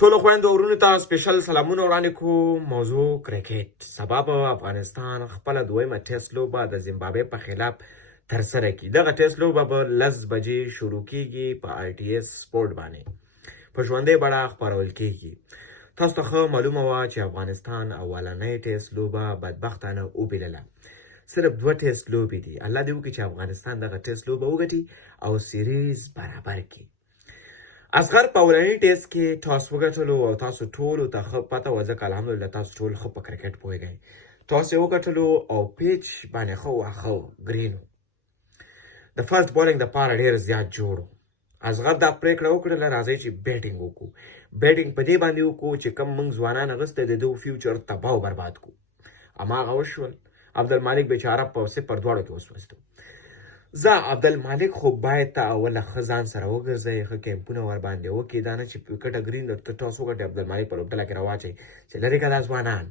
ټولو خویندو ورونو ته سپیشل سلامونه وړاندې کوم. موضوع کرکټ. سبا به افغانستان خپله دویمه ټیسټ لوبه د زیمبابوې په خلاف ترسره کړي. دغه ټیسټ لوبه به 10 بجې شروع کیږي په RTS سپورټ باندې په ژوندۍ بڼه خپرول کیږي. تاسو ته ښه معلومه وه چې افغانستان اولنۍ ټیسټ لوبه بدبختانه وبیلله. صرف 2 ټیسټ لوبې دي. الله دې وکړي چې افغانستان دغه ټیسټ لوبه وګټي او سیریز برابر کړي. اصغر په اولنۍ ټیسټ کې ټاس وګټلو او تاسو ټولو ته ښه پته وه ځکه الحمدلله تاسو ټول ښه په کرکټ پوهېږئ. ټاس یې وګټلو او پیچ باندې ښه واښه ګرین و. د فرسټ بالینګ دپاره ډېر زیات جوړ و. اصغر دا پرېکړه وکړله راځئ چې بیټینګ وکړو. بیټینګ په دې باندې وکړو چې کم موږ ځوانان اغوستی د دوی فیوچر تباه او برباد کړو. هماغه وشول. عبدالمالک بیچاره په 0 دواړو کې وسوځېدو. زه عبدالمالک خو باید ته اوله ښه ځان سره وګرځئ، ښه کیمپونه ورباندې وکړي. دا نه چې وکټه ګرین ته ټاس وګټي عبدالمالک په لوبډله کې راواچوي چې لرې که دا ځوانان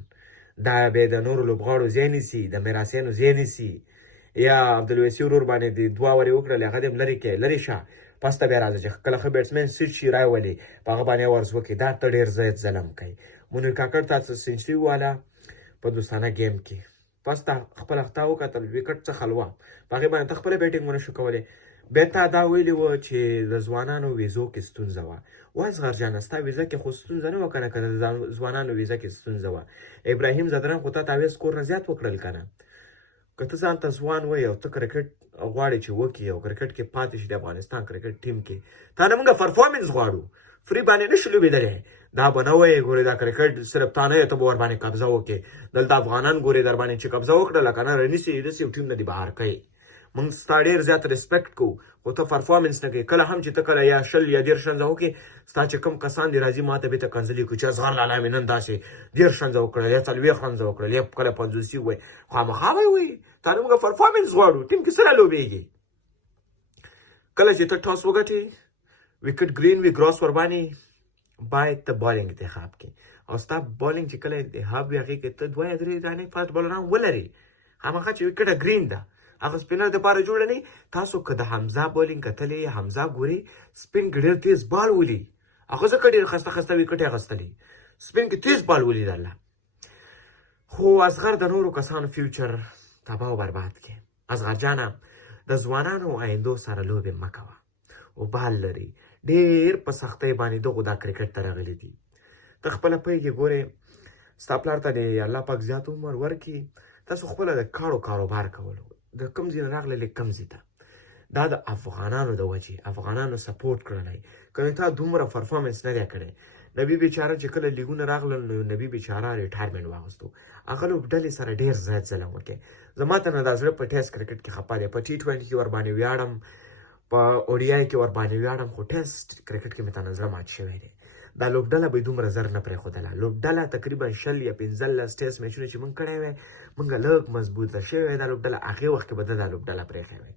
دا بیا د نورو لوبغاړو ځای نیسي، د میراثیانو ځای نیسي. یا عبدالویسي ورور باندې د 2 اورې وکړلې هغه دې هم لرې کړې، لرې شه، پس ته بیا راځه چې کله ښه بیټسمین سیټ شي راولي په هغه باندې ورز وکړي. دا ته ډېر زیات ظلم کوي. منیر کاکړ ته سنچري وواله په دوستانه گیم کې. پس ته خپل اخطا وکتل، وکټ څه خلوه په هغې باندې ته خپله بیټینګ ونه شو کولی. بیا تا دا ویلي وه چې د ځوانانو ویزو کې ستونزه وه. وایي اصغر جانه ستا ویزه کې خو ستونزه نه وه که نه، که د ځوانانو ویزه کې ستونزه وه. ابراهیم زدران خو تا تعویض کور نه زیات وکړل که نه. که ته ځان ته ځوان وایې او ته کرکټ غواړې چې وکړې او کرکټ کې پاتې شي د افغانستان کرکټ ټیم کې، تا نه موږ پرفارمنس غواړو. فری باندې نه شو لوبېدلی. دا به نه وایې ګورې دا کرکټ صرف تا نه یې ته به ورباندې قبضه وکړې. دلته افغانان ګورې در باندې چې قبضه وکړله که نه رانیسي داسې یو ټیم نه دې بهر کوي. موږ ستا ډېر زیات ریسپیکټ کوو خو ته پرفارمنس نه کوې. کله هم چې ته کله یا 20 یا 30 شنځه وکړې ستا چې کوم کسان دې راځي ما ته بېرته کنځلې کړو چې اصغر لالا مې نن داسې 30 شنځه وکړل یا 40 شنځه وکړل یا کله 50 ووایي. خامخا به یې وایي تا نه موږ پرفارمنس غواړو. ټیم کې څه رالوبېږي؟ کله چې ته ټاس وګټې وکټ ګرین وي ګراس ورباندې باید ته بالینګ انتخاب کړې او ستا بالینګ چې کله انتخاب وي هغې کې ته 2 یا 3 دانې فاست بالران ولرې. هماغه چې وکټه ګرین ده هغه سپینر دپاره جوړه نه. تاسو که د حمزه بالینګ کتلې حمزه ګورې سپین کې ډېر تیز بال ولي. هغه ځکه ډېر ښایسته ښایسته وکټ یې اخیستلي، سپین کې تیز بال ولیدله. خو اصغر د نورو کسانو فیوچر تباه او برباد کړي. اصغر جانه د ځوانانو آیندو سره لوبې مه کوه. او بال لري ډېر په سختۍ باندې دغو دا کرکټ ته راغلي دي. ته خپله پوهېږې ګورې ستا پلار ته دې الله پاک زیات عمر ورکړي. تاسو خپله د کاڼو کاروبار کولو د کوم ځای نه راغللی کوم ځای ته دا د افغانانو د وجې افغانانو سپورټ کړلی. که تا دومره پرفارمنس نه دی کړی. نبي بیچاره چې کله لیګونه راغلل نو نبي بیچاره ریټایرمنټ واغوستو. هغه لوبډلې سره ډېر زیات ظلم وکړی. زما ته نه دا زړه په ټیسټ کرکټ کې خفه دی. په T20 کې ورباندې ویاړم، په ODI کې ورباندې ویاړم، خو ټیسټ کرکټ کې مې ته نه زړه مات شوی دی. دا لوبډله به یې دومره زر نه پرېښودله. لوبډله تقریبا 20 یا 15 ټیسټ میچونه چې موږ کړی وی موږ لږ مضبوطه شوې وی دا لوبډله. هغې وخت کې به ده دا لوبډله پرېښی وی.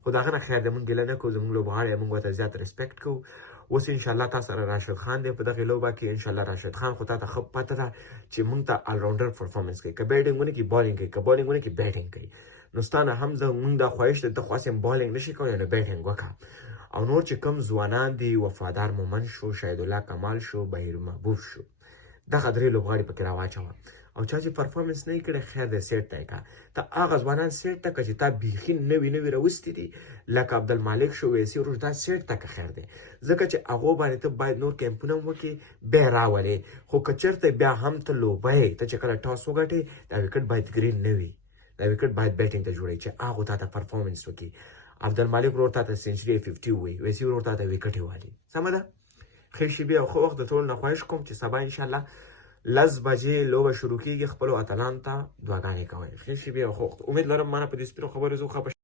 خو د هغه نه خیر دی موږ ګیله نه کوو. زموږ لوبغاړی موږ ورته زیات ریسپیکټ کوو. اوس انشاءالله تا سره راشد خان دی په دغې لوبه کې. انشاءالله راشد خان خو تا ته ښه پته ده چې موږ ته آلراونډر پرفارمنس کوي. که بیټینګ ونه کړي بالینګ کوي، که بالینګ ونه کړي بیټینګ کوي. نو ستا نه هم موږ دا خواهش دی ته خو هسې بالینګ نه شي کولی نو بیټینګ وکړه. او نور چې کوم ځوانان دي وفادار مومن شو، شهید الله کمال شو، بهیر محبوب شو، دغه 3 لوبغاړي پکې راواچوه. او چا چې پرفارمنس نه یې کړی خیر دی سیټ ته یې کړه. ته هغه ځوانان سیټ ته کړه چې تا بیخي نوي نوي راوستي دي لکه عبدالمالک شو، ویسي ورور دا سیټ ته کړه خیر دی. ځکه چې هغو باندې ته باید نور کیمپونه هم وکړې بیا یې راولې. خو که چېرته بیا هم ته لوبه ته چې کله ټاس وګټې دا وکټ باید ګرین نه وي. دا وکټ باید بیټینګ ته جوړوي چې هغو تا ته پرفارمنس وکړي. عبدالمالک ورور تا ته سنچري 50 ووایي، ویسي ورور تا ته وکټ یې والي. سمه ده؟ ښې شېبې او ښه وخت د ټولو نه خواهش کوم چې سبا انشاءالله 10 بجې لوبه شروع کېږي. خپلو اتلانو ته دعاګانې کوئ. ښې شېبې او ښه وخت. امید لرم ما نه په دې سپینو خبرو زه خفه